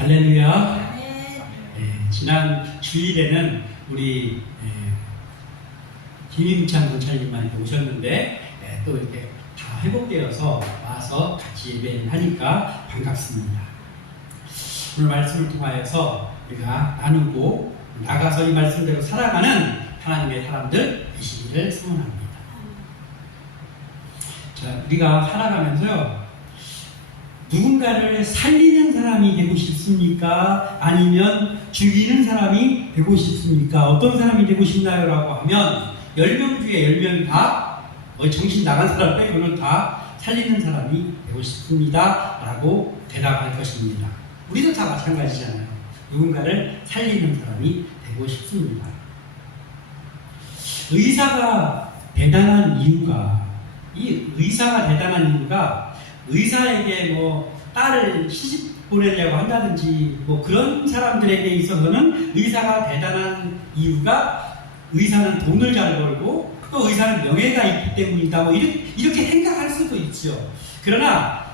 할렐루야. 지난 주일에는 우리 김임찬 권사님만 오셨는데 또 이렇게 다 회복되어서 와서 같이 예배를 하니까 반갑습니다. 오늘 말씀을 통하여서 우리가 나누고 나가서 이 말씀대로 살아가는 하나님의 사람들 되시기를 소원합니다. 자, 우리가 살아가면서요, 누군가를 살리는 사람이 되고 싶습니까? 아니면 죽이는 사람이 되고 싶습니까? 어떤 사람이 되고 싶나요? 라고 하면 10명 중에 10명이 다 정신 나간 사람 빼고는 다 살리는 사람이 되고 싶습니다 라고 대답할 것입니다. 우리도 다 마찬가지잖아요. 누군가를 살리는 사람이 되고 싶습니다. 의사가 대단한 이유가, 이 의사가 대단한 이유가 의사에게 딸을 시집 보내려고 한다든지 그런 사람들에게 있어서는 의사가 대단한 이유가 의사는 돈을 잘 벌고 또 의사는 명예가 있기 때문이다 이렇게 생각할 수도 있죠. 그러나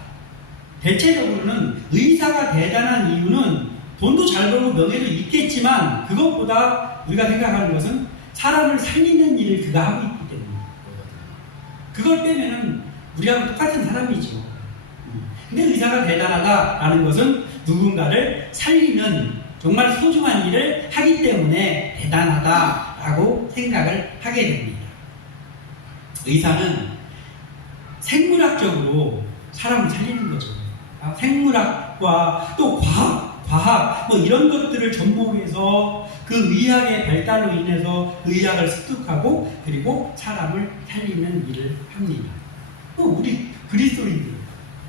대체적으로는 의사가 대단한 이유는 돈도 잘 벌고 명예도 있겠지만 그것보다 우리가 생각하는 것은 사람을 살리는 일을 그가 하고 있기 때문이거든요. 그걸 빼면은 우리하고 똑같은 사람이죠. 근데 의사가 대단하다라는 것은 누군가를 살리는 정말 소중한 일을 하기 때문에 대단하다라고 생각을 하게 됩니다. 의사는 생물학적으로 사람을 살리는 거죠. 생물학과 또 과학 이런 것들을 접목해서 그 의학의 발달로 인해서 의학을 습득하고 그리고 사람을 살리는 일을 합니다. 또 우리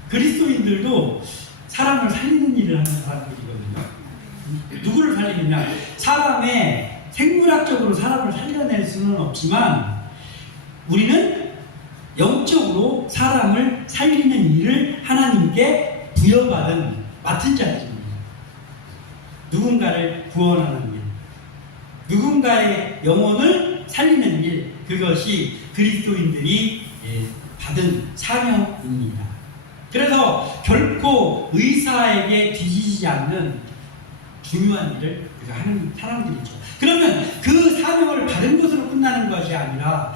그리스도인들도 사람을 살리는 일을 하는 사람들이거든요. 누구를 살리느냐? 생물학적으로 사람을 살려낼 수는 없지만 우리는 영적으로 사람을 살리는 일을 하나님께 부여받은 맡은 자들입니다. 누군가를 구원하는 일, 누군가의 영혼을 살리는 일, 그것이 그리스도인들이 받은 사명입니다. 그래서 결코 의사에게 뒤지지 않는 중요한 일을 우리가 하는 사람들이죠. 그러면 그 사명을 받은 것으로 끝나는 것이 아니라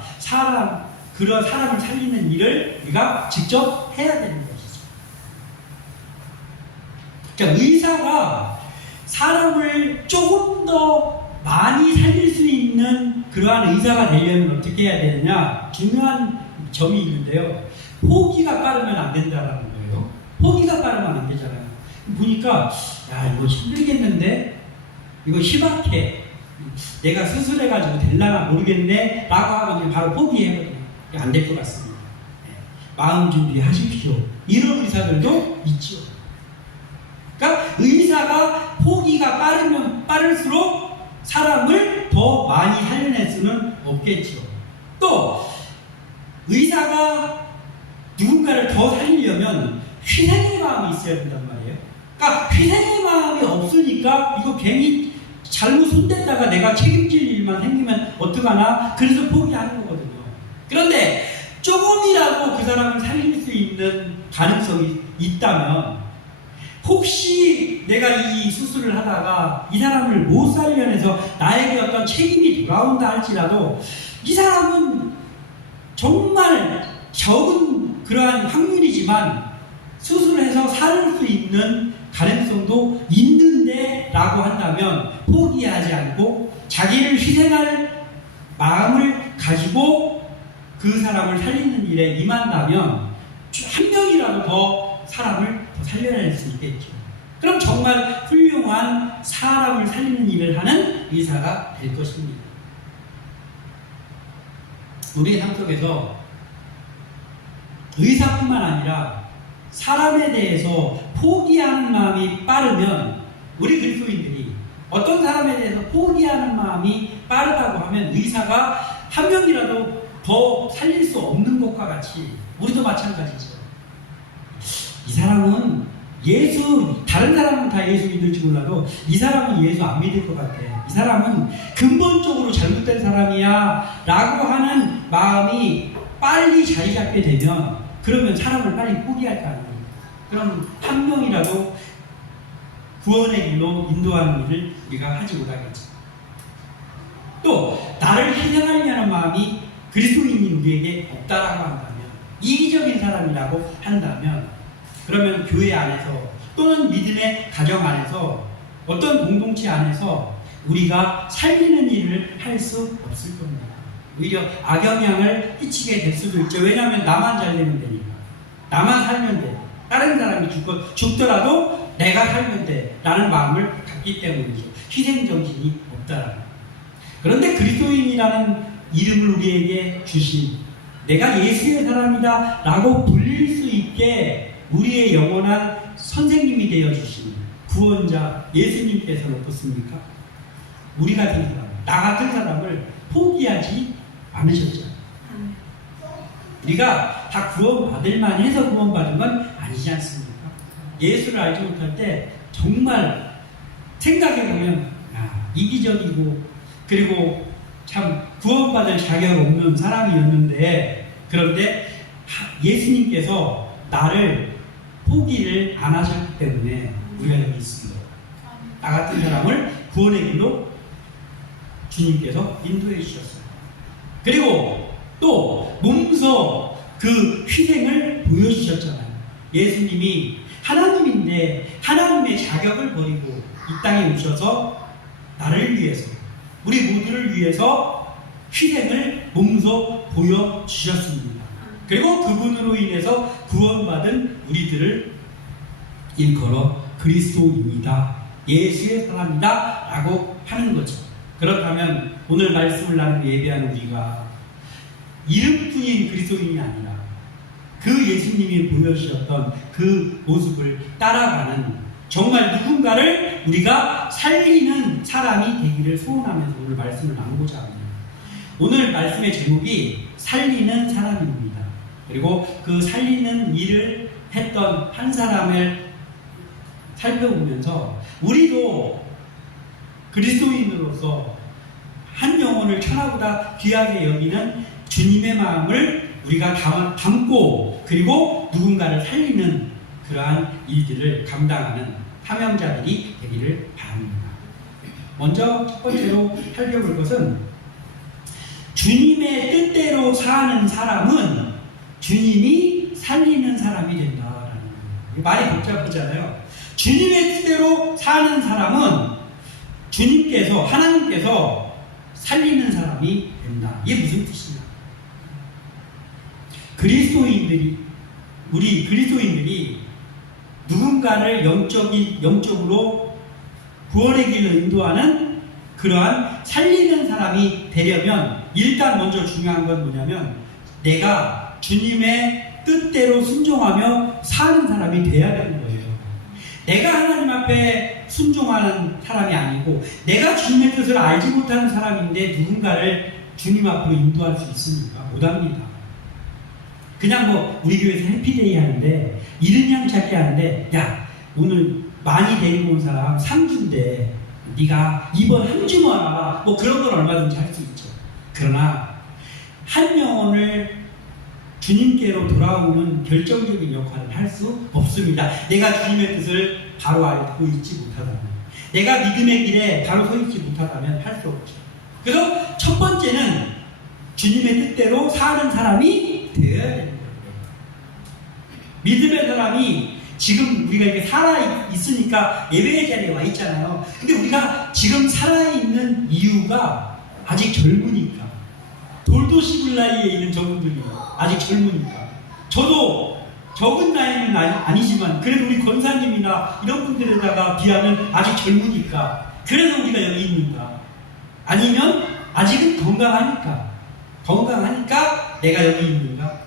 그런 사람을 살리는 일을 우리가 직접 해야 되는 것이죠. 그러니까 의사가 사람을 조금 더 많이 살릴 수 있는 그러한 의사가 되려면 어떻게 해야 되느냐? 중요한 점이 있는데요. 포기가 빠르면 안 된다라는 거예요. 포기가 빠르면 안 되잖아요. 보니까 이거 힘들겠는데? 이거 희박해. 내가 수술해가지고 될라나 모르겠네? 라고 하고 그냥 바로 포기해요. 안 될 것 같습니다. 마음 준비하십시오. 이런 의사들도 있죠. 그러니까 의사가 포기가 빠르면 빠를수록 사람을 더 많이 살려낼 수는 없겠죠. 또 의사가 누군가를 더 살리려면 희생의 마음이 있어야 된단 말이에요. 그러니까 희생의 마음이 없으니까 이거 괜히 잘못 손댔다가 내가 책임질 일만 생기면 어떡하나, 그래서 포기하는 거거든요. 그런데 조금이라도 그 사람을 살릴 수 있는 가능성이 있다면, 혹시 내가 이 수술을 하다가 이 사람을 못 살려내서 나에게 어떤 책임이 돌아온다 할지라도 이 사람은 정말 적은 그러한 확률이지만 수술해서 살 수 있는 가능성도 있는데 라고 한다면 포기하지 않고 자기를 희생할 마음을 가지고 그 사람을 살리는 일에 임한다면 한 명이라도 더 사람을 더 살려낼 수 있겠죠. 그럼 정말 훌륭한 사람을 살리는 일을 하는 의사가 될 것입니다. 우리의 삶 속에서 의사뿐만 아니라 사람에 대해서 포기하는 마음이 빠르면, 우리 그리스도인들이 어떤 사람에 대해서 포기하는 마음이 빠르다고 하면 의사가 한 명이라도 더 살릴 수 없는 것과 같이 우리도 마찬가지죠. 이 사람은 다른 사람은 다 예수 믿을지 몰라도 이 사람은 예수 안 믿을 것 같아. 이 사람은 근본적으로 잘못된 사람이야 라고 하는 마음이 빨리 자리 잡게 되면, 그러면 사람을 빨리 포기할 거 아니에요. 그럼 한 명이라도 구원의 길로 인도하는 일을 우리가 하지 못하겠죠. 또 나를 희생하려는 마음이 그리스도인인 우리에게 없다라고 한다면, 이기적인 사람이라고 한다면, 그러면 교회 안에서 또는 믿음의 가정 안에서 어떤 공동체 안에서 우리가 살리는 일을 할 수 없을 겁니다. 오히려 악영향을 끼치게 될 수도 있죠. 왜냐하면 나만 잘 되면 되니까. 나만 살면 돼. 다른 사람이 죽더라도 내가 살면 돼. 라는 마음을 갖기 때문이죠. 희생정신이 없다라는. 그런데 그리스도인이라는 이름을 우리에게 주신, 내가 예수의 사람이다 라고 불릴 수 있게 우리의 영원한 선생님이 되어 주신 구원자 예수님께서는 어떻습니까? 우리 같은 사람, 나 같은 사람을 포기하지 않으셨죠. 우리가 다 구원받을 만해서 구원받은 건 아니지 않습니까? 예수를 알지 못할 때 정말 생각해보면 이기적이고, 그리고 참 구원받을 자격 없는 사람이었는데, 그런데 예수님께서 나를 포기를 안 하셨기 때문에 우리가 여기 있습니다. 나 같은 사람을 구원의 길로 주님께서 인도해 주셨어요. 그리고 또 몸소 그 희생을 보여주셨잖아요. 예수님이 하나님인데 하나님의 자격을 버리고 이 땅에 오셔서 나를 위해서, 우리 모두를 위해서 희생을 몸소 보여주셨습니다. 그리고 그분으로 인해서 구원받은 우리들을 일컬어 그리스도인이다, 예수의 사람이다 라고 하는 거죠. 그렇다면 오늘 말씀을 나누고 예배하는 우리가 이름뿐인 그리스도인이 아니라 그 예수님이 보여주셨던 그 모습을 따라가는, 정말 누군가를 우리가 살리는 사람이 되기를 소원하면서 오늘 말씀을 나누고자 합니다. 오늘 말씀의 제목이 살리는 사람입니다. 그리고 그 살리는 일을 했던 한 사람을 살펴보면서 우리도 그리스도인으로서 한 영혼을 천하보다 귀하게 여기는 주님의 마음을 우리가 담고, 그리고 누군가를 살리는 그러한 일들을 감당하는 사명자들이 되기를 바랍니다. 먼저 첫 번째로 살펴볼 것은, 주님의 뜻대로 사는 사람은 주님이 살리는 사람이 된다라는 거예요. 말이 복잡하잖아요. 주님의 뜻대로 사는 사람은 주님께서, 하나님께서 살리는 사람이 된다. 이게 무슨 뜻이냐? 우리 그리스도인들이 누군가를 영적으로 구원의 길로 인도하는 그러한 살리는 사람이 되려면 일단 먼저 중요한 건 뭐냐면, 내가 주님의 뜻대로 순종하며 사는 사람이 돼야 되는 거예요. 내가 하나님 앞에 순종하는 사람이 아니고 내가 주님의 뜻을 알지 못하는 사람인데 누군가를 주님 앞으로 인도할 수 있습니까? 못합니다. 그냥 우리 교회에서 해피데이 하는데, 이른 양 찾기 하는데, 야 오늘 많이 데리고 온 사람 3주인데 네가 이번 한 주만 와라, 그런 건 얼마든지 할 수 있죠. 그러나 한 영혼을 주님께로 돌아오는 결정적인 역할을 할 수 없습니다. 내가 주님의 뜻을 바로 알고 있지 못하다면, 내가 믿음의 길에 바로 서 있지 못하다면 할 수 없죠. 그래서 첫 번째는 주님의 뜻대로 사는 사람이 되어야 되는 거예요. 믿음의 사람이, 지금 우리가 이렇게 살아있으니까 예배의 자리에 와 있잖아요. 근데 우리가 지금 살아있는 이유가 아직 젊으니까. 돌도 씹을 나이에 있는 저분들이 아직 젊으니까. 저도 적은 나이는 아니지만 그래도 우리 권사님이나 이런 분들에다가 비하면 아직 젊으니까, 그래서 우리가 여기 있는가? 아니면 아직은 건강하니까 내가 여기 있는가?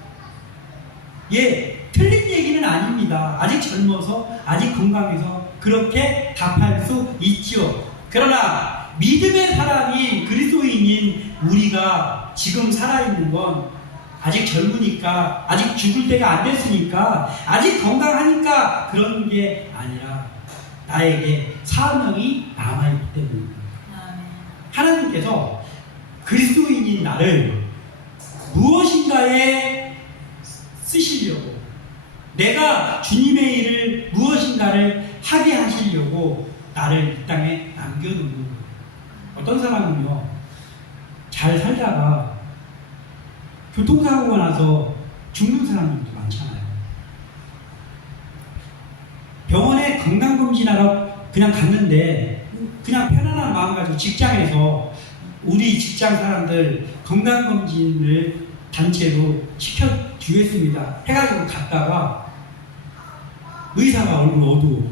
틀린 얘기는 아닙니다. 아직 젊어서, 아직 건강해서 그렇게 답할 수 있죠. 그러나 믿음의 사람인 그리스도인인 우리가 지금 살아있는 건 아직 젊으니까, 아직 죽을 때가 안 됐으니까, 아직 건강하니까 그런 게 아니라 나에게 사명이 남아있기 때문입니다. 하나님께서 그리스도인인 나를 무엇인가에 쓰시려고, 내가 주님의 일을 무엇인가를 하게 하시려고 나를 이 땅에 남겨두는 거예요. 어떤 사람은요, 잘 살다가 교통사고가 나서 죽는 사람들도 많잖아요. 병원에 건강검진하러 그냥 갔는데 그냥 편안한 마음 가지고 직장에서 우리 직장 사람들 건강검진을 단체로 시켜주겠습니다 해가지고 갔다가 의사가 얼굴 어두워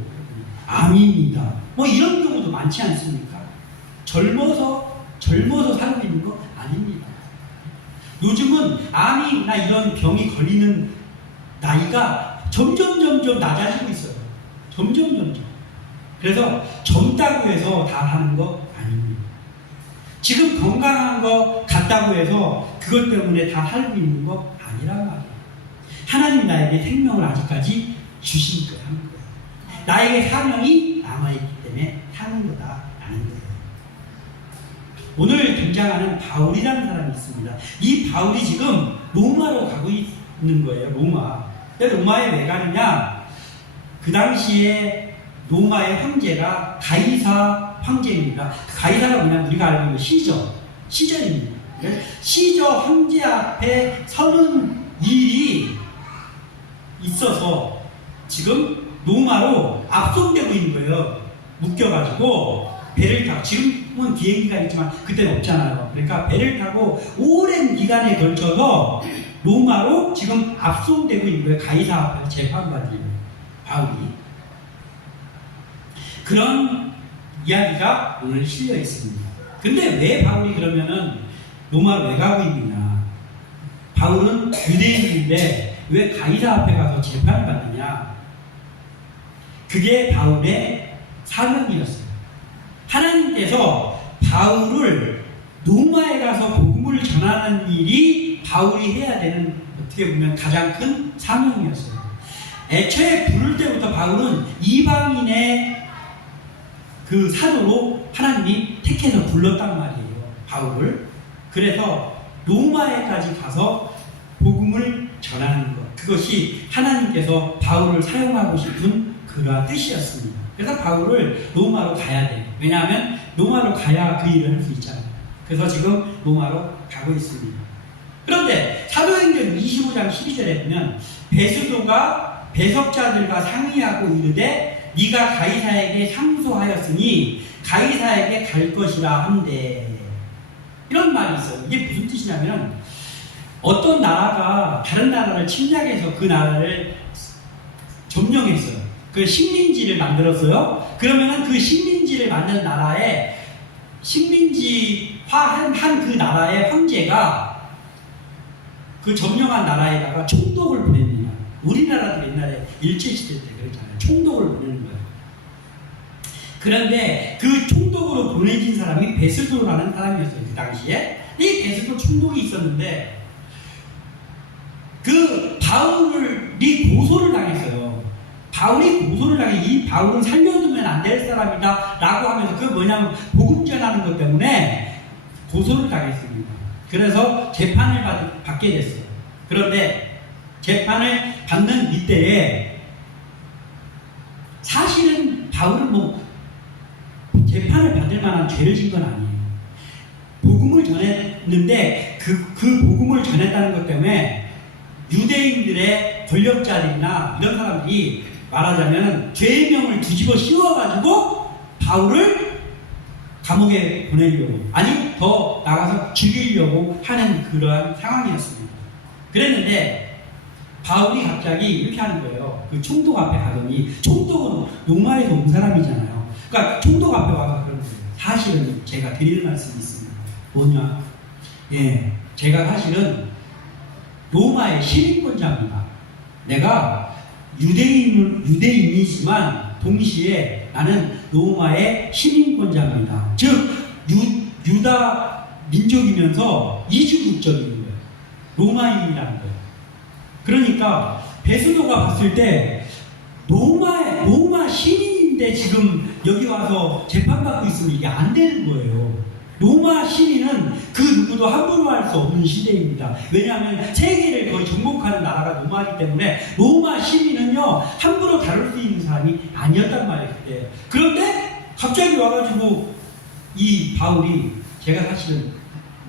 암입니다 뭐 이런 경우도 많지 않습니까? 젊어서 살고 있는 거 아닙니다. 요즘은 암이나 이런 병이 걸리는 나이가 점점 낮아지고 있어요. 점점. 그래서 젊다고 해서 다 하는 거 아닙니다. 지금 건강한 거 같다고 해서 그것 때문에 다 살고 있는 거 아니란 말이에요. 하나님 나에게 생명을 아직까지 주신 거예요. 하는 거예요. 나에게 사명이 남아있기 때문에 사는 거다라는 거예요. 오늘 등장하는 바울이라는 사람이 있습니다. 이 바울이 지금 로마로 가고 있는 거예요. 로마에 왜 가느냐? 그 당시에 로마의 황제가 가이사 황제입니다. 가이사가 뭐냐면 우리가 알고 있는 시저입니다. 시저 황제 앞에 서는 일이 있어서 지금 로마로 압송되고 있는 거예요. 묶여가지고 배를 타고, 지금은 비행기가 있지만 그때는 없잖아요. 그러니까 배를 타고 오랜 기간에 걸쳐서 로마로 지금 압송되고 있는 거예요. 가이사 앞에 재판받는 바울이. 그런 이야기가 오늘 실려 있습니다. 근데 왜 바울이 그러면은 로마로 왜 가고 있느냐? 바울은 유대인인데 왜 가이사 앞에 가서 재판을 받느냐? 그게 바울의 사명이었어요. 하나님께서 바울을 로마에 가서 복음을 전하는 일이 바울이 해야 되는, 어떻게 보면 가장 큰 사명이었어요. 애초에 부를 때부터 바울은 이방인의 그 사도로 하나님이 택해서 불렀단 말이에요. 바울을. 그래서 로마에까지 가서 복음을 전하는 것, 그것이 하나님께서 바울을 사용하고 싶은 그러한 뜻이었습니다. 그래서 바울을 로마로 가야 돼요. 왜냐하면 로마로 가야 그 일을 할 수 있잖아요. 그래서 지금 로마로 가고 있습니다. 그런데 사도행전 25장 12절에 보면 베스도가 배석자들과 상의하고 이르되 네가 가이사에게 상소하였으니 가이사에게 갈 것이라 한데, 이런 말이 있어요. 이게 무슨 뜻이냐면, 어떤 나라가 다른 나라를 침략해서 그 나라를 점령했어요. 그 식민지를 만들었어요. 그러면은 그 식민지를 만든 나라에 식민지화한 그 나라의 황제가 그 점령한 나라에다가 총독을 보냅니다. 우리나라도 옛날에 일제시대 때 그랬잖아요. 총독을 보내는 거예요. 그런데 그 총독으로 보내진 사람이 베스도라는 사람이었어요. 그 당시에. 이 베스도 총독이 있었는데 그 바울이 고소를 당했어요. 바울이 고소를 당해. 이 바울은 살려두면 안 될 사람이다 라고 하면서, 그 뭐냐면 복음 전하는 것 때문에 고소를 당했습니다. 그래서 재판을 받게 됐어요. 그런데 재판을 받는 이때에 사실은 바울은 뭐 재판을 받을 만한 죄를 진 건 아니에요. 복음을 전했는데 그 복음을 전했다는 것 때문에 유대인들의 권력자들이나 이런 사람들이 말하자면 죄명을 뒤집어 씌워가지고 바울을 감옥에 보내려고, 아니 더 나가서 죽이려고 하는 그러한 상황이었습니다. 그랬는데 바울이 갑자기 이렇게 하는 거예요. 그 총독 앞에 가더니, 총독은 로마에서 온 사람이잖아요. 그러니까 총독 앞에 와서 그러는 거예요. 사실은 제가 드리는 말씀이 있습니다. 뭐냐? 제가 사실은 로마의 시민권자입니다. 내가 유대인이지만 동시에 나는 로마의 시민권자입니다. 즉 유다 민족이면서 이주국적인 거예요. 로마인이라는 거예요. 그러니까 베스도가 봤을 때 로마 시민인데 지금 여기 와서 재판받고 있으면 이게 안 되는 거예요. 로마 시민은 그 누구도 함부로 할 수 없는 시대입니다. 왜냐하면 세계를 거의 정복하는 나라가 로마이기 때문에 로마 시민은요 함부로 다룰 수 있는 사람이 아니었단 말이에요. 그때. 그런데 갑자기 와가지고 이 바울이 제가 사실은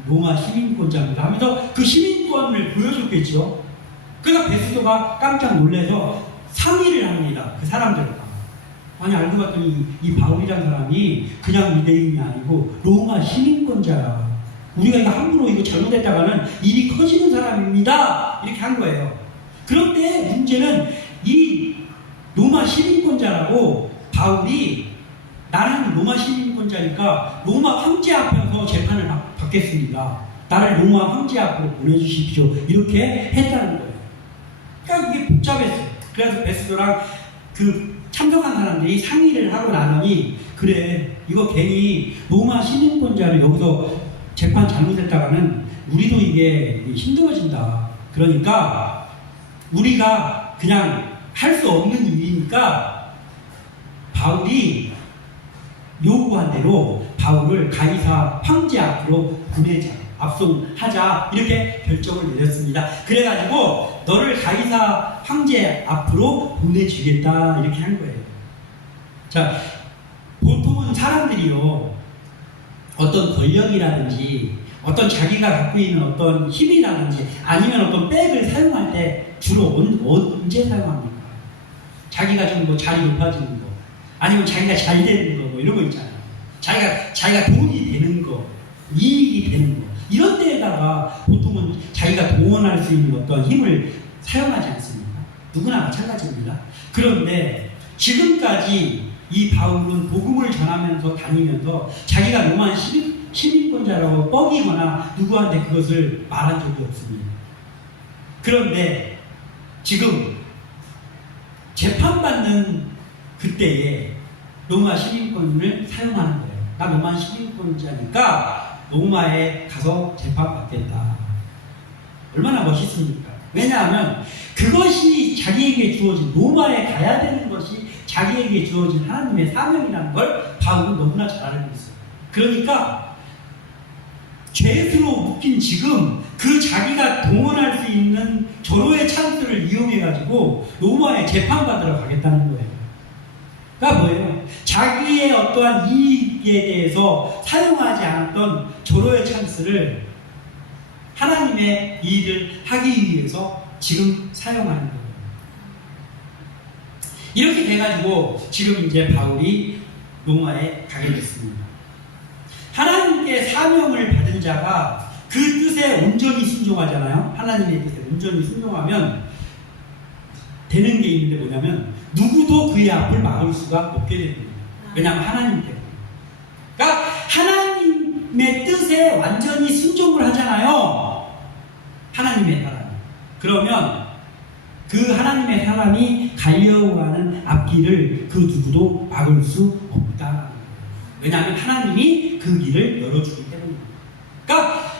로마 시민권자입니다 하면서 그 시민권을 보여줬겠죠. 그러니까 베스도가 깜짝 놀라서 상의를 합니다. 그 사람들과. 아니 알고 봤더니 이 바울이라는 사람이 그냥 유대인이 아니고 로마 시민권자야. 우리가 이거 함부로 이거 잘못했다가는 일이 커지는 사람입니다. 이렇게 한 거예요. 그런데 문제는 이 로마 시민권자라고 바울이 나는 로마 시민권자니까 로마 황제 앞에서 재판을 받겠습니다. 나를 로마 황제 앞으로 보내주십시오. 이렇게 했다는 거예요. 그러니까 이게 복잡했어요. 그래서 베스도랑 그 참석한 사람들이 상의를 하고 나더니 그래 이거 괜히 로마 시민권자를 여기서 재판 잘못했다가는 우리도 이게 힘들어진다. 그러니까 우리가 그냥 할 수 없는 일이니까 바울이 요구한 대로 바울을 가이사 황제 앞으로 보내자, 압송하자 이렇게 결정을 내렸습니다. 그래가지고 너를 가이사 황제 앞으로 보내주겠다 이렇게 한 거예요. 자, 보통은 사람들이요 어떤 권력이라든지 어떤 자기가 갖고 있는 어떤 힘이라든지 아니면 어떤 백을 사용할 때 주로 언제 사용합니까? 자기가 좀 뭐 자리 높아지는 거 아니면 자기가 잘 되는 거 뭐 이런 거 있잖아요. 자기가 돈이 되는 거, 이익이 되는 거 이런 데에다가 보통은 자기가 동원할 수 있는 어떤 힘을 사용하지 않습니까? 누구나 마찬가지입니다. 그런데 지금까지 이 바울은 복음을 전하면서 다니면서 자기가 로마 시민권자라고 뻐기거나 누구한테 그것을 말한 적이 없습니다. 그런데 지금 재판받는 그때에 로마 시민권을 사용하는 거예요. 나 로마 시민권자니까 로마에 가서 재판받겠다. 얼마나 멋있습니까? 왜냐하면 그것이 자기에게 주어진 로마에 가야 되는 것이 자기에게 주어진 하나님의 사명이라는 걸 바울은 너무나 잘 알고 있어요. 그러니까 죄수로 묶인 지금 그 자기가 동원할 수 있는 절호의 찬스를 이용해가지고 로마에 재판받으러 가겠다는 거예요. 그러니까 뭐예요? 자기의 어떠한 이익에 대해서 사용하지 않았던 절호의 찬스를 하나님의 일을 하기 위해서 지금 사용하는 거예요. 이렇게 돼가지고 지금 이제 바울이 로마에 가게 됐습니다. 하나님께 사명을 받은 자가 그 뜻에 온전히 순종하잖아요. 하나님의 뜻에 온전히 순종하면 되는 게 있는데 뭐냐면 누구도 그의 앞을 막을 수가 없게 됩니다. 왜냐하면 하나님 때문에. 그러니까 하나님의 뜻에 완전히 순종을 하잖아요. 하나님의 사람. 그러면 그 하나님의 사람이 가려고 하는 앞길을 그 누구도 막을 수 없다. 왜냐하면 하나님이 그 길을 열어주기 때문입니다. 그러니까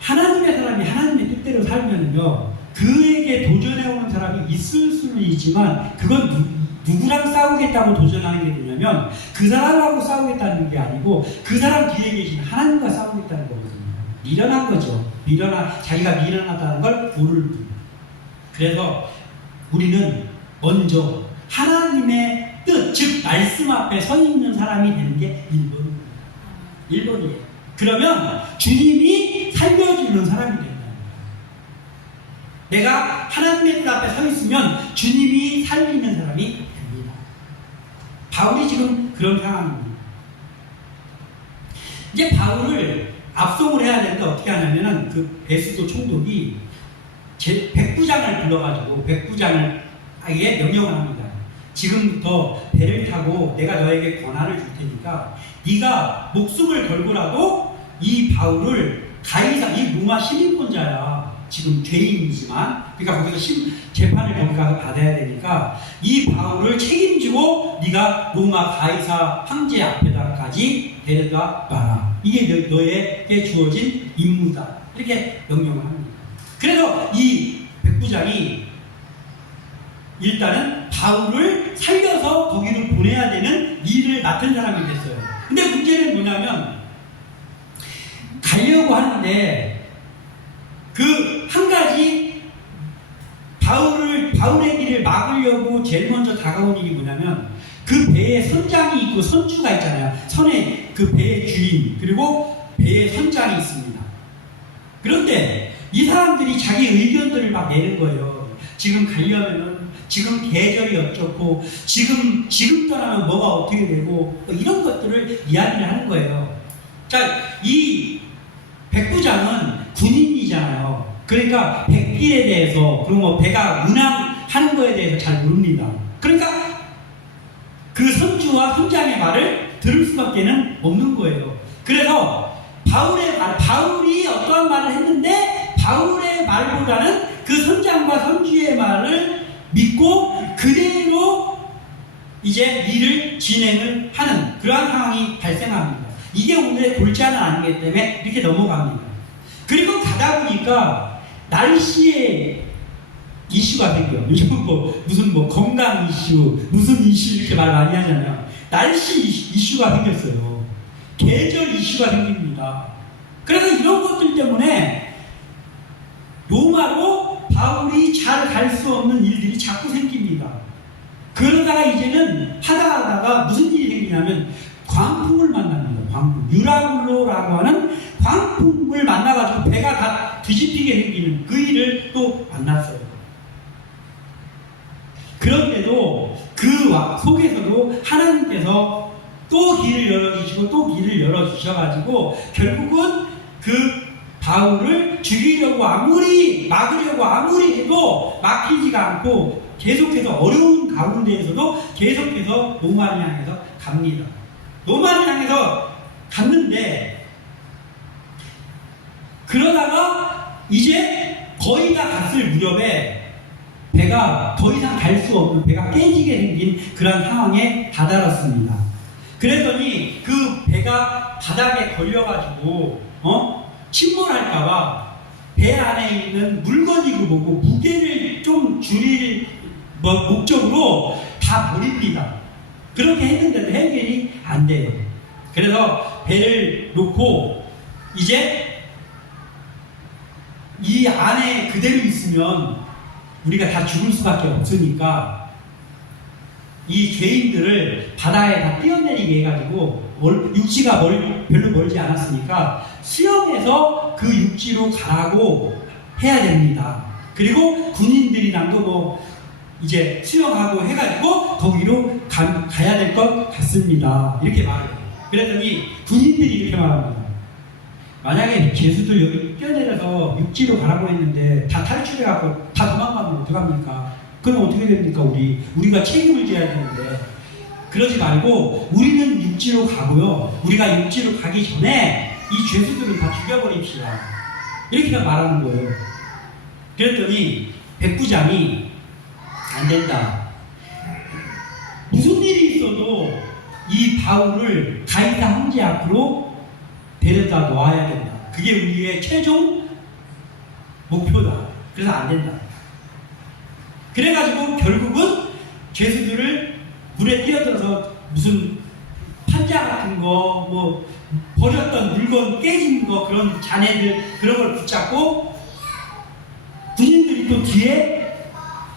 하나님의 사람이 하나님의 뜻대로 살면요 그에게 도전해오는 사람이 있을 수는 있지만 그건 누구랑 싸우겠다고 도전하는 게 뭐냐면 그 사람하고 싸우겠다는 게 아니고 그 사람 뒤에 계신 하나님과 싸우겠다는 거거든요. 미련한 거죠. 자기가 미련하다는 걸 모를 뿐. 그래서 우리는 먼저 하나님의 뜻, 즉 말씀 앞에 서 있는 사람이 되는 게 1번입니다. 1번이에요. 그러면 주님이 살려주는 사람이 된다. 내가 하나님의 뜻 앞에 서 있으면 주님이 살리는 사람이 됩니다. 바울이 지금 그런 상황입니다. 이제 바울을 압송을 해야 되는데 어떻게 하냐면은 그 베스도 총독이 백부장을 불러가지고 백부장을 아예 명령을 합니다. 지금부터 배를 타고 내가 너에게 권한을 줄 테니까 네가 목숨을 걸고라도 이 바울을 가이사, 이 로마 시민권자야. 지금 죄인이지만 그러니까 거기서 재판을 거기 가서 받아야 되니까 이 바울을 책임지고 네가 로마 가이사 황제 앞에다까지 데려다 놔라. 이게 너에게 주어진 임무다. 이렇게 명령을 합니다. 그래서 이 백부장이 일단은 바울을 살려서 거기로 보내야 되는 일을 맡은 사람이 됐어요. 근데 문제는 뭐냐면 가려고 하는데 그 한 가지 바울의 길을 막으려고 제일 먼저 다가온 일이 뭐냐면 그 배에 선장이 있고 선주가 있잖아요. 선에 그 배의 주인 그리고 배의 선장이 있습니다. 그런데 이 사람들이 자기 의견들을 막 내는 거예요. 지금 가려면은 지금 계절이 어쩌고 지금 떠나면 뭐가 어떻게 되고 뭐 이런 것들을 이야기를 하는 거예요. 자, 이 백부장은 군인이잖아요. 그러니까 백길에 대해서 그리고 뭐 배가 운항하는 거에 대해서 잘 모릅니다. 그러니까 그 선주와 선장의 말을 들을 수밖에는 없는 거예요. 그래서 바울이 어떠한 말을 했는데 바울의 말보다는 그 선장과 선주의 말을 믿고 그대로 이제 일을 진행을 하는 그러한 상황이 발생합니다. 이게 오늘의 골자는 아니기 때문에 이렇게 넘어갑니다. 그리고 가다 보니까 날씨의 이슈가 생겨. 요즘 무슨 건강 이슈, 무슨 이슈 이렇게 말 많이 하잖아요. 날씨 이슈가 생겼어요. 계절 이슈가 생깁니다. 그래서 이런 것들 때문에 로마로 바울이 잘 갈 수 없는 일들이 자꾸 생깁니다. 그러다가 이제는 하다가 무슨 일이 생기냐면 광풍을 만납니다. 광풍. 유라굴로라고 하는 광풍을 만나가지고 배가 다 뒤집히게 생기는 그 일을 또 만났어요. 그런데도 그 속에서도 하나님께서 또 길을 열어주시고 또 길을 열어주셔가지고 결국은 그 바울을 죽이려고 막으려고 아무리 해도 막히지가 않고 계속해서 어려운 가운데에서도 계속해서 로마를 향해서 갑니다. 로마를 향해서 갔는데 그러다가 이제 거의 다 갔을 무렵에 배가 더 이상 갈 수 없는 배가 깨지게 생긴 그런 상황에 다다랐습니다. 그랬더니 그 배가 바닥에 걸려가지고 침몰할까봐 배 안에 있는 물건이고 뭐고 무게를 좀 줄일 목적으로 다 버립니다. 그렇게 했는데도 해결이 안 돼요. 그래서 배를 놓고 이제 이 안에 그대로 있으면 우리가 다 죽을 수밖에 없으니까 이 죄인들을 바다에 다 뛰어내리게 해가지고 육지가 별로 멀지 않았으니까 수영해서 그 육지로 가라고 해야 됩니다. 그리고 군인들이랑도 이제 수영하고 해가지고 거기로 가야 될 것 같습니다. 이렇게 말해요. 그랬더니 군인들이 이렇게 말합니다. 만약에 죄수들 여기 뛰어내려서 육지로 가라고 했는데 다 탈출해갖고 다 도망가면 어떡합니까? 그럼 어떻게 됩니까? 우리가 책임을 져야 되는데 그러지 말고 우리는 육지로 가고요. 우리가 육지로 가기 전에 이 죄수들을 다 죽여버립시다. 이렇게 말하는 거예요. 그랬더니 백부장이 안 된다. 무슨 일이 있어도 이 바울을 가이사 황제 앞으로 데려다 놓아야 된다. 그게 우리의 최종 목표다. 그래서 안 된다. 그래가지고 결국은 죄수들을 물에 뛰어들어서 무슨 판자 같은 거, 버렸던 물건 깨진 거, 그런 잔해들, 그런 걸 붙잡고 군인들이 또 뒤에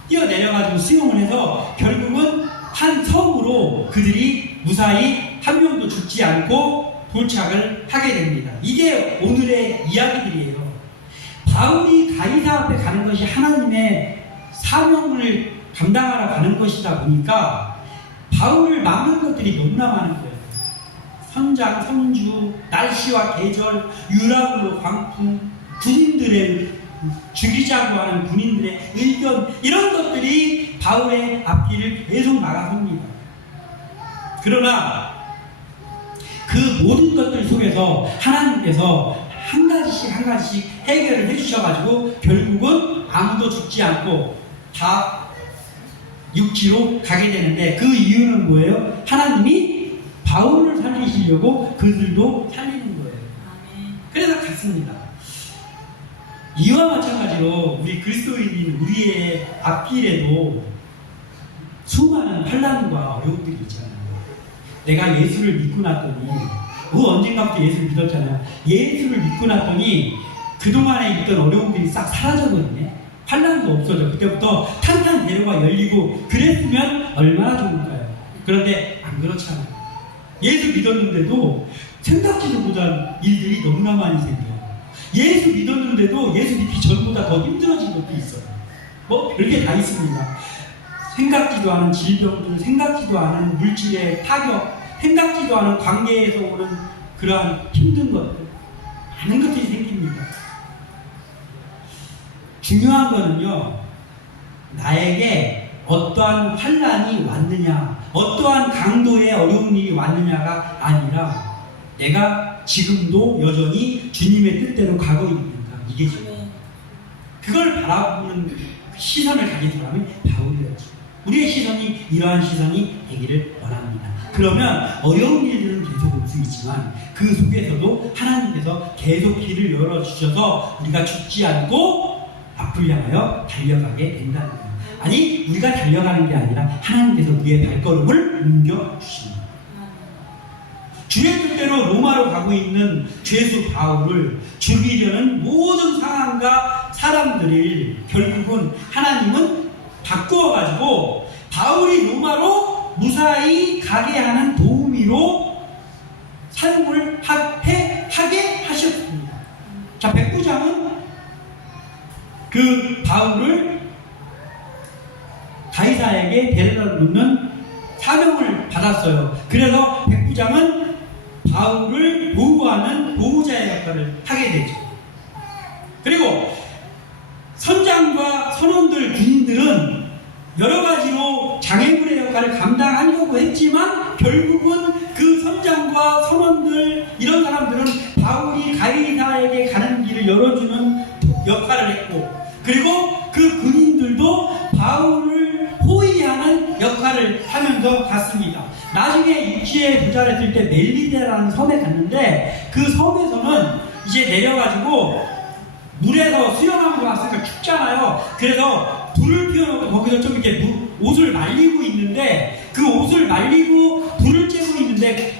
뛰어내려가지고 수용을 해서 결국은 한 섬으로 그들이 무사히 한 명도 죽지 않고 도착을 하게 됩니다. 이게 오늘의 이야기들이에요. 바울이 가이사 앞에 가는 것이 하나님의 사명을 감당하러 가는 것이다 보니까 바울을 막는 것들이 너무나 많은 거예요. 선장, 선주, 날씨와 계절, 유라굴로, 광풍, 군인들의 죽이자고 하는 군인들의 의견, 이런 것들이 바울의 앞길을 계속 막아섭니다. 그러나 그 모든 것들 속에서 하나님께서 한 가지씩 해결을 해주셔가지고 결국은 아무도 죽지 않고 다 육지로 가게 되는데 그 이유는 뭐예요? 하나님이 바울을 살리시려고 그들도 살리는 거예요. 그래서 갔습니다. 이와 마찬가지로 우리 그리스도인인 우리의 앞길에도 수많은 환난과 어려움들이 있잖아요. 내가 예수를 믿고 났더니 언젠가부터 예수를 믿었잖아요. 예수를 믿고 났더니 그동안에 있던 어려움들이 싹 사라졌거든요. 환난도 없어져. 그때부터 탄탄대로가 열리고 그랬으면 얼마나 좋을까요? 그런데 안 그렇잖아요. 예수 믿었는데도 생각지도 못한 일들이 너무나 많이 생겨요. 예수 믿었는데도 예수 믿기 전보다 더 힘들어진 것도 있어요. 뭐 별게 다 있습니다. 생각지도 않은 질병들, 생각지도 않은 물질의 타격, 생각지도 않은 관계에서 오는 그러한 힘든 것들, 많은 것들이 생깁니다. 중요한 거는요, 나에게 어떠한 환난이 왔느냐, 어떠한 강도의 어려운 일이 왔느냐가 아니라 내가 지금도 여전히 주님의 뜻대로 가고 있는가, 이게 중요해요. 그걸 바라보는 시선을 가진 사람이 바울이었죠. 우리의 시선이 이러한 시선이 되기를 원합니다. 그러면 어려운 일들은 계속 올 수 있지만 그 속에서도 하나님께서 계속 길을 열어주셔서 우리가 죽지 않고 앞을 향하여 달려가게 된다는 거예요. 아니, 우리가 달려가는 게 아니라 하나님께서 우리의 발걸음을 옮겨주십니다. 주의 뜻대로 로마로 가고 있는 죄수 바울을 죽이려는 모든 상황과 사람들을 결국은 하나님은 바꾸어가지고 바울이 로마로 무사히 가게 하는 도우미로 사용을 하게 하셨습니다. 자, 백부장은 그 바울을 가이사에게 데려다 놓는 사명을 받았어요. 그래서 백부장은 바울을 보호하는 보호자의 역할을 하게 되죠. 그리고 선장과 선원들, 군인들은 여러 가지로 장애물의 역할을 감당하려고 했지만 결국은 그 선장과 선원들, 이런 사람들은 바울이 가이사에게 가는 길을 열어주는 역할을 했고, 그리고 그 군인들도 바울을 호위하는 역할을 하면서 갔습니다. 나중에 육지에 도달했을 때 멜리데라는 섬에 갔는데 그 섬에서는 이제 내려가지고 물에서 수영하고 왔으니까 춥잖아요. 그래서 불을 피워놓고 거기서 좀 이렇게 옷을 말리고 있는데, 그 옷을 말리고 불을 쬐고 있는데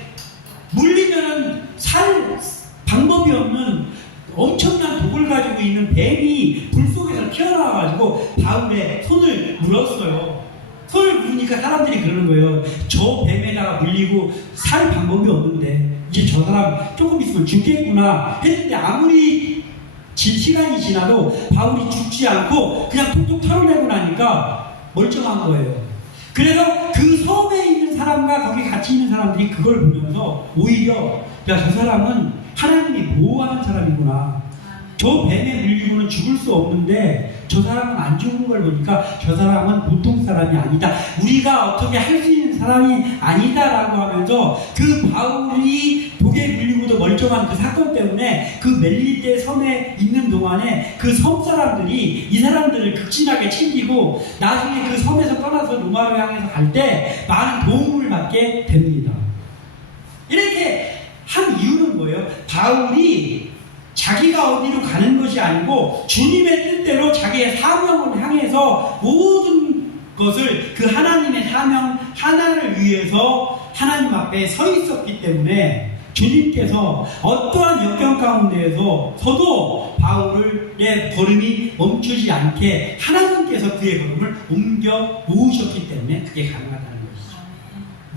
물리면은 살 방법이 없는 엄청난 독을 가지고 있는 뱀이 불 속에서 튀어나와가지고 바울의 손을 물었어요. 손을 물으니까 사람들이 그러는 거예요. 저 뱀에다가 물리고 살 방법이 없는데 이제 저 사람 조금 있으면 죽겠구나 했는데, 아무리 시간이 지나도 바울이 죽지 않고 그냥 툭툭 털어내고 나니까 멀쩡한 거예요. 그래서 그 섬에 있는 사람과 거기 같이 있는 사람들이 그걸 보면서 오히려, 야, 저 사람은 하나님이 보호하는 사람이구나. 저 뱀에 물리고는 죽을 수 없는데 저 사람은 안 죽은 걸 보니까 저 사람은 보통 사람이 아니다. 우리가 어떻게 할 수 있는 사람이 아니다라고 하면서 그 바울이 독에 물리고도 멀쩡한 그 사건 때문에 그 멜리데 섬에 있는 동안에 그 섬 사람들이 이 사람들을 극진하게 챙기고 나중에 그 섬에서 떠나서 로마로 향해서 갈 때 많은 도움을 받게 됩니다. 이렇게 한 이유는 뭐예요? 바울이 자기가 어디로 가는 것이 아니고 주님의 뜻대로 자기의 사명을 향해서 모든 것을 그 하나님의 사명 하나를 위해서 하나님 앞에 서 있었기 때문에 주님께서 어떠한 역경 가운데에서도 바울의 걸음이 멈추지 않게 하나님께서 그의 걸음을 옮겨 놓으셨기 때문에 그게 가능하다는 것이죠.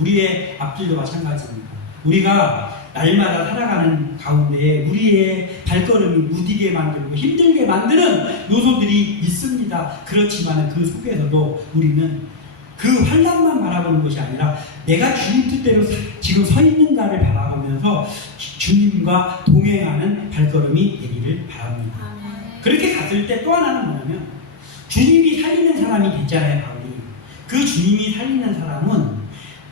우리의 앞길도 마찬가지입니다. 우리가 날마다 살아가는 가운데 우리의 발걸음이 무디게 만들고 힘들게 만드는 요소들이 있습니다. 그렇지만 그 속에서도 우리는 그 환난만 바라보는 것이 아니라 내가 주님 뜻대로 지금 서 있는가를 바라보면서 주님과 동행하는 발걸음이 되기를 바랍니다. 그렇게 갔을 때 또 하나는 뭐냐면, 주님이 살리는 사람이 됐잖아요, 바울이. 그 주님이 살리는 사람은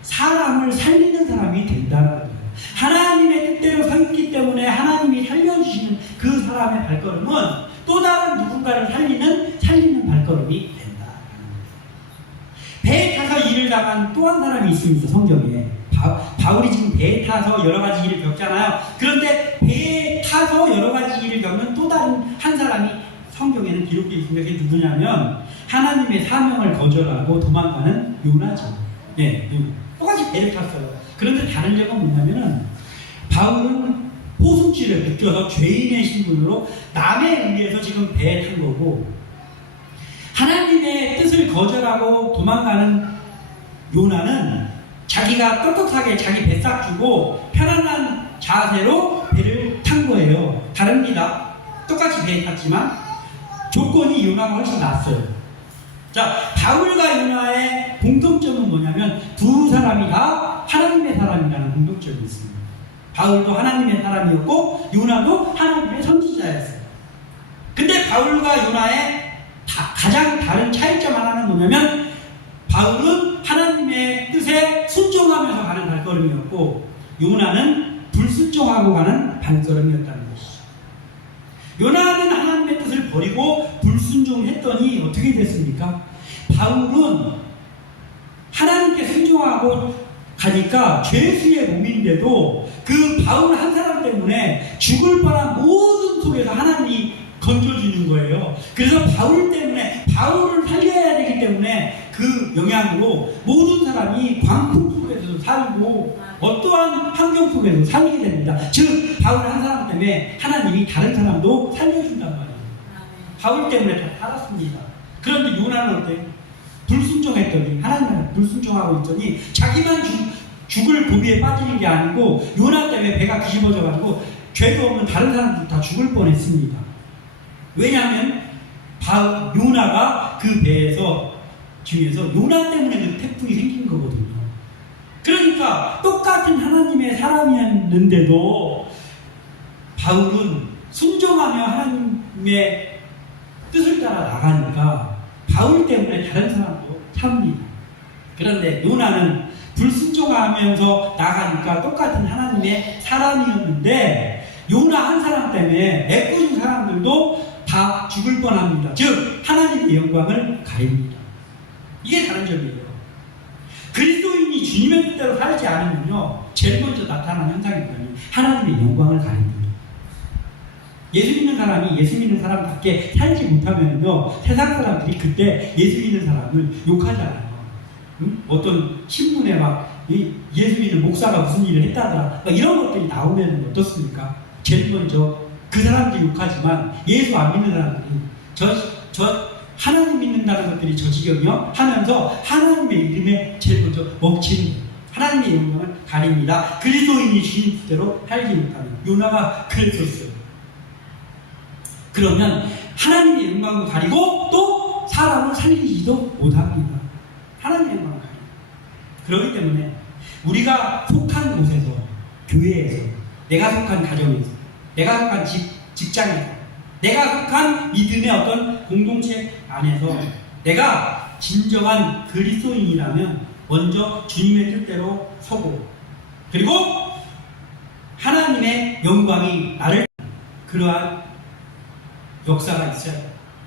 사람을 살리는 사람이 된다는 거예요. 하나님의 뜻대로 서 있기 때문에 하나님이 살려주시는 그 사람의 발걸음은 또 다른 누군가를 살리는 발걸음이 된다. 배에 타서 일을 당한 또 한 사람이 있습니다, 성경에. 바울이 지금 배에 타서 여러 가지 일을 겪잖아요. 그런데 배에 타서 여러 가지 일을 겪는 또 다른 한 사람이 성경에는 기록되어 있습니다. 그게 누구냐면 하나님의 사명을 거절하고 도망가는 요나죠. 네, 똑같이 배를 탔어요. 그런데 다른 점은 뭐냐면은 바울은 호승죄를 느껴서 죄인의 신분으로 남에 의해서 지금 배에 탄 거고, 하나님의 뜻을 거절하고 도망가는 요나는 자기가 떳떳하게 자기 뱃삭 주고 편안한 자세로 배를 탄 거예요. 다릅니다. 똑같이 배에 탔지만 조건이 요나가 훨씬 낫어요. 자, 바울과 요나의 공통점은 뭐냐면 두 사람이 다 하나님의 사람이라는 공통점이 있습니다. 바울도 하나님의 사람이었고 요나도 하나님의 선지자였어요. 근데 바울과 요나의 가장 다른 차이점 하나는 뭐냐면 바울은 하나님의 뜻에 순종하면서 가는 발걸음이었고 요나는 불순종하고 가는 발걸음이었다는 것이죠. 요나는 하나님의 뜻을 버리고 불순종했더니 어떻게 됐습니까? 바울은 하나님께 순종하고 가니까 죄수의 몸인데도 그 바울 한 사람 때문에 죽을 뻔한 모든 속에서 하나님이 건져주는 거예요. 그래서 바울 때문에 바울을 살려야 되기 때문에 그 영향으로 모든 사람이 광풍 속에서도 살고 어떠한 환경 속에서 살게 됩니다. 즉 바울 한 사람 때문에 하나님이 다른 사람도 살려준단 말이에요. 바울 때문에 다 살았습니다. 그런데 요나는 어때요? 불순종했더니 하나님은 불순종하고 있더니 자기만 죽을 고비에 빠지는 게 아니고 요나 때문에 배가 뒤집어져가지고 죄도 없는 다른 사람들 다 죽을 뻔했습니다. 왜냐하면 요나가 그 배에서 중에서 요나 때문에 그 태풍이 생긴 거거든요. 그러니까 똑같은 하나님의 사람이었는데도 바울은 순종하며 하나님의 뜻을 따라 나가니까 바울 때문에 다른 사람도 삽니다. 그런데 요나는 불순종하면서 나가니까 똑같은 하나님의 사람이었는데 요나 한 사람 때문에 애꿎은 사람들도 다 죽을 뻔합니다. 즉 하나님의 영광을 가립니다. 이게 다른 점이에요. 그리스도인이 주님의 뜻대로 살지 않으면요 제일 먼저 나타나는 현상이 뭐냐면 하나님의 영광을 가립니다. 예수 믿는 사람이 예수 믿는 사람답게 살지 못하면요 세상 사람들이 그때 예수 믿는 사람을 욕하잖아요. 응? 어떤 신문에 막 예수 믿는 목사가 무슨 일을 했다더라 막 이런 것들이 나오면 어떻습니까? 제일 먼저 그 사람들이 욕하지만 예수 안 믿는 사람들이 저 하나님 믿는다는 것들이 저 지경이요 하면서 하나님의 이름에 제일 먼저 먹치는 하나님의 영광을 가립니다. 그리스도인이 주님 뜻대로 살지 못하는 요나가 그랬었어요. 그러면 하나님의 영광을 가리고 또 사람을 살리지도 못합니다. 하나님의 영광을 가립니다. 그렇기 때문에 우리가 속한 곳에서 교회에서 내가 속한 가정에서 내가 속한 직장에서 내가 속한 믿음의 어떤 공동체 안에서 내가 진정한 그리스도인이라면 먼저 주님의 뜻대로 서고 그리고 하나님의 영광이 나를 그러한 역사가 있어요.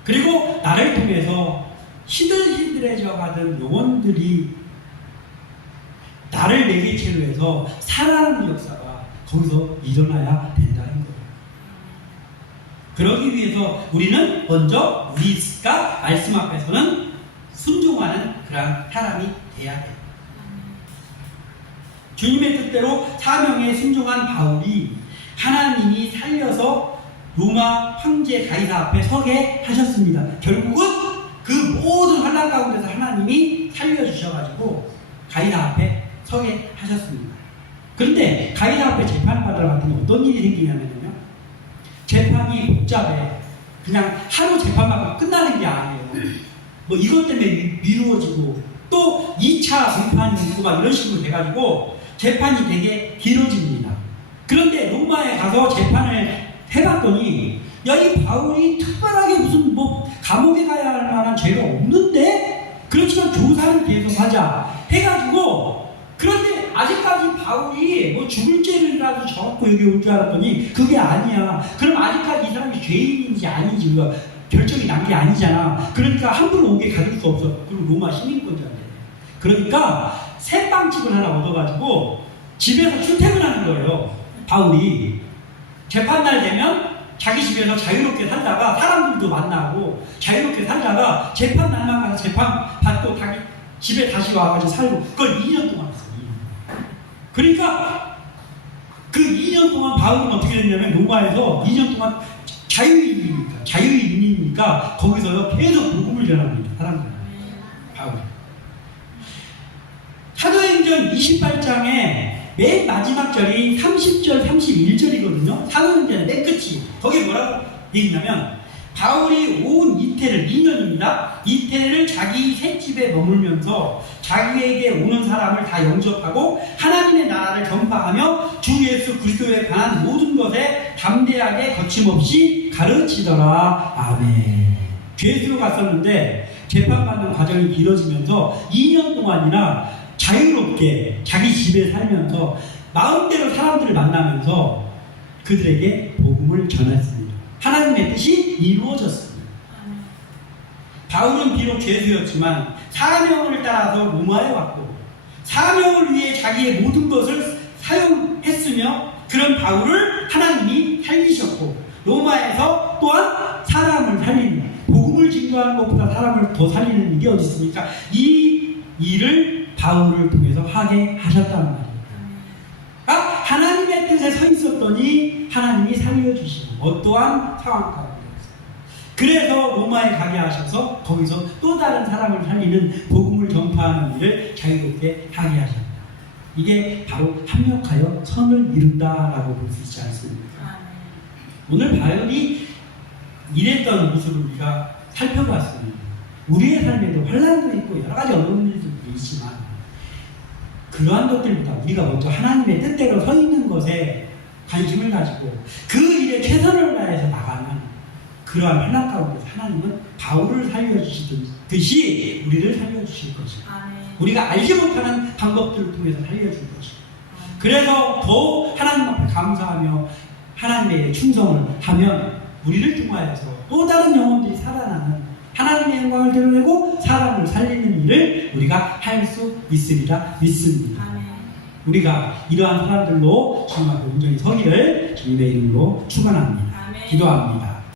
그리고 나를 통해서 시들시들해져 가던 영혼들이 나를 매개체로 해서 살아가는 역사가 거기서 일어나야 된다는 거예요. 그러기 위해서 우리는 먼저 우리가 말씀 앞에서는 순종하는 그런 사람이 돼야 돼요. 주님의 뜻대로 사명에 순종한 바울이 하나님이 살려서 로마 황제 가이사 앞에 서게 하셨습니다. 결국은 그 모든 환난 가운데서 하나님이 살려주셔가지고 가이사 앞에 서게 하셨습니다. 그런데 가이사 앞에 재판받으러 갔더니 어떤 일이 생기냐면요. 재판이 복잡해. 그냥 하루 재판받고 끝나는 게 아니에요. 뭐 이것 때문에 미루어지고 또 2차 재판이 있고 막 이런 식으로 돼가지고 재판이 되게 길어집니다. 그런데 로마에 가서 재판을 해봤더니 야, 이 바울이 특별하게 무슨 뭐 감옥에 가야 할 만한 죄가 없는데 그렇지만 조사를 계속 하자 해가지고 그런데 아직까지 바울이 뭐 죽을 죄를라도 져갖고 여기 올 줄 알았더니 그게 아니야. 그럼 아직까지 이 사람이 죄인인지 아닌지 결정이 난 게 아니잖아. 그러니까 함부로 오게 가질 수 없어. 그리고 로마 시민권자인데. 그러니까 새빵집을 하나 얻어가지고 집에서 출퇴근하는 거예요. 바울이 재판날 되면 자기 집에서 자유롭게 살다가 사람들도 만나고 자유롭게 살다가 재판날만 가서 재판 받고 자기 집에 다시 와가지고 살고 그걸 2년 동안 했어요. 그러니까 그 2년 동안 바울은 어떻게 됐냐면 로마에서 2년 동안 자유인이니까 거기서 계속 복음을 전합니다. 사람들 바울 사도행전 사도행전 28장에 맨 마지막 절이 30절, 31절이거든요. 사도행전의 맨 끝이. 거기에 뭐라고 얘기냐면 바울이 온 이태를 2년입니다. 이태를 자기 셋집에 머물면서 자기에게 오는 사람을 다 영접하고 하나님의 나라를 전파하며 주 예수 그리스도에 관한 모든 것에 담대하게 거침없이 가르치더라. 아멘. 죄수로 갔었는데 재판받는 과정이 길어지면서 2년 동안이나 자유롭게 자기 집에 살면서 마음대로 사람들을 만나면서 그들에게 복음을 전했습니다. 하나님의 뜻이 이루어졌습니다. 바울은 비록 죄수였지만 사명을 따라서 로마에 왔고 사명을 위해 자기의 모든 것을 사용했으며 그런 바울을 하나님이 살리셨고 로마에서 또한 사람을 살리는 복음을 증거하는 것보다 사람을 더 살리는 일이 어디 있습니까? 이 일을 바울을 통해서 하게 하셨다는 말입니다. 하나님의 뜻에 서 있었더니 하나님이 살려주시고 어떠한 상황 가운데 그래서 로마에 가게 하셔서 거기서 또 다른 사람을 살리는 복음을 전파하는 일을 자유롭게 하게 하셨다. 이게 바로 합력하여 선을 이룬다라고 볼 수 있지 않습니까? 오늘 바울이 이랬던 모습을 우리가 살펴봤습니다. 우리의 삶에도 환난도 있고 여러 가지 어려운 일들도 있지만 그러한 것들보다 우리가 먼저 하나님의 뜻대로 서 있는 것에 관심을 가지고 그 일에 최선을 다해서 나가는 그러한 환난 가운데서 하나님은 바울을 살려주시듯이 우리를 살려주실 것이다. 우리가 알지 못하는 방법들을 통해서 살려줄 것이다. 그래서 더 하나님 앞에 감사하며 하나님의 충성을 하면 우리를 통하여서 또 다른 영혼들이 살아나는 하나님의 영광을 드러내고 사람을 살리는 일을 우리가 할 수 있으리라 믿습니다. 우리가 이러한 사람들로 주님 앞에 온전히 서기를 주님의 이름으로 축원합니다. 기도합니다.